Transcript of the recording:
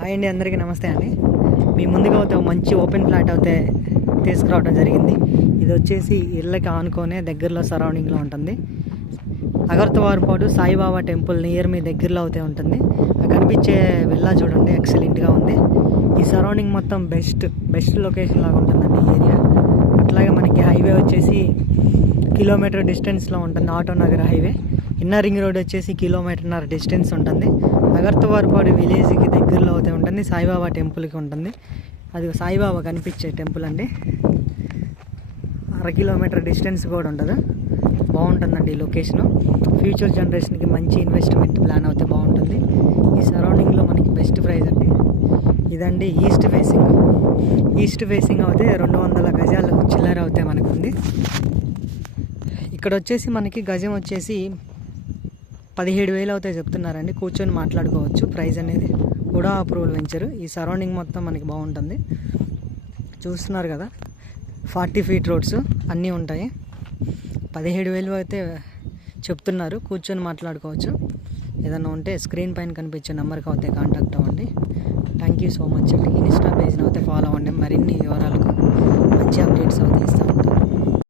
Hi అండి, అందరికీ నమస్తే అండి. మీ ముందుగా అయితే మంచి ఓపెన్ ఫ్లాట్ అయితే తీసుకురావడం జరిగింది. ఇది వచ్చేసి ఇళ్ళకి ఆనుకొనే దగ్గరలో సరౌండింగ్లో ఉంటుంది. అగర్తవారిపాడు సాయిబాబా టెంపుల్ నియర్ మీ దగ్గరలో అయితే ఉంటుంది. కనిపించే విల్లా చూడండి, ఎక్సలెంట్గా ఉంది. ఈ సరౌండింగ్ మొత్తం బెస్ట్ లొకేషన్ లాగా ఉంటుందండి ఈ ఏరియా. అట్లాగే మనకి హైవే వచ్చేసి కిలోమీటర్ డిస్టెన్స్లో ఉంటుంది. Auto Nagar highway. Inner ring road వచ్చేసి కిలోమీటర్న్నర డిస్టెన్స్ ఉంటుంది. అగర్తవారిపాడు విలేజ్కి దగ్గరలో అయితే ఉంటుంది. సాయిబాబా టెంపుల్కి ఉంటుంది. అది సాయిబాబా కనిపించే టెంపుల్ అండి. 1/2 కిలోమీటర్ డిస్టెన్స్ కూడా ఉండదు. బాగుంటుందండి ఈ లొకేషను. ఫ్యూచర్ జనరేషన్కి మంచి ఇన్వెస్ట్మెంట్ ప్లాన్ అయితే బాగుంటుంది. ఈ సరౌండింగ్లో మనకి బెస్ట్ ప్రైస్ అండి. ఇదండి ఈస్ట్ ఫేసింగ్ అయితే 200 గజాలు చిల్లర అవుతాయి మనకు ఉంది. ఇక్కడ వచ్చేసి మనకి గజం వచ్చేసి 17,000 అవుతాయి చెప్తున్నారండి. కూర్చొని మాట్లాడుకోవచ్చు. ప్రైస్ అనేది కూడా అప్రూవల్ వెంచరు. ఈ సరౌండింగ్ మొత్తం మనకి బాగుంటుంది. చూస్తున్నారు కదా, 40 ఫీట్ రోడ్స్ అన్నీ ఉంటాయి. 17,000 అయితే చెప్తున్నారు. కూర్చొని మాట్లాడుకోవచ్చు. ఏదన్నా ఉంటే స్క్రీన్ పైన కనిపించే నెంబర్కి అయితే కాంటాక్ట్ అవ్వండి. థ్యాంక్ యూ సో మచ్ అండి. ఇన్స్టా పేజ్ని అయితే ఫాలో అవ్వండి. మరిన్ని వివరాలకు మంచి అప్డేట్స్ అయితే ఇస్తాం.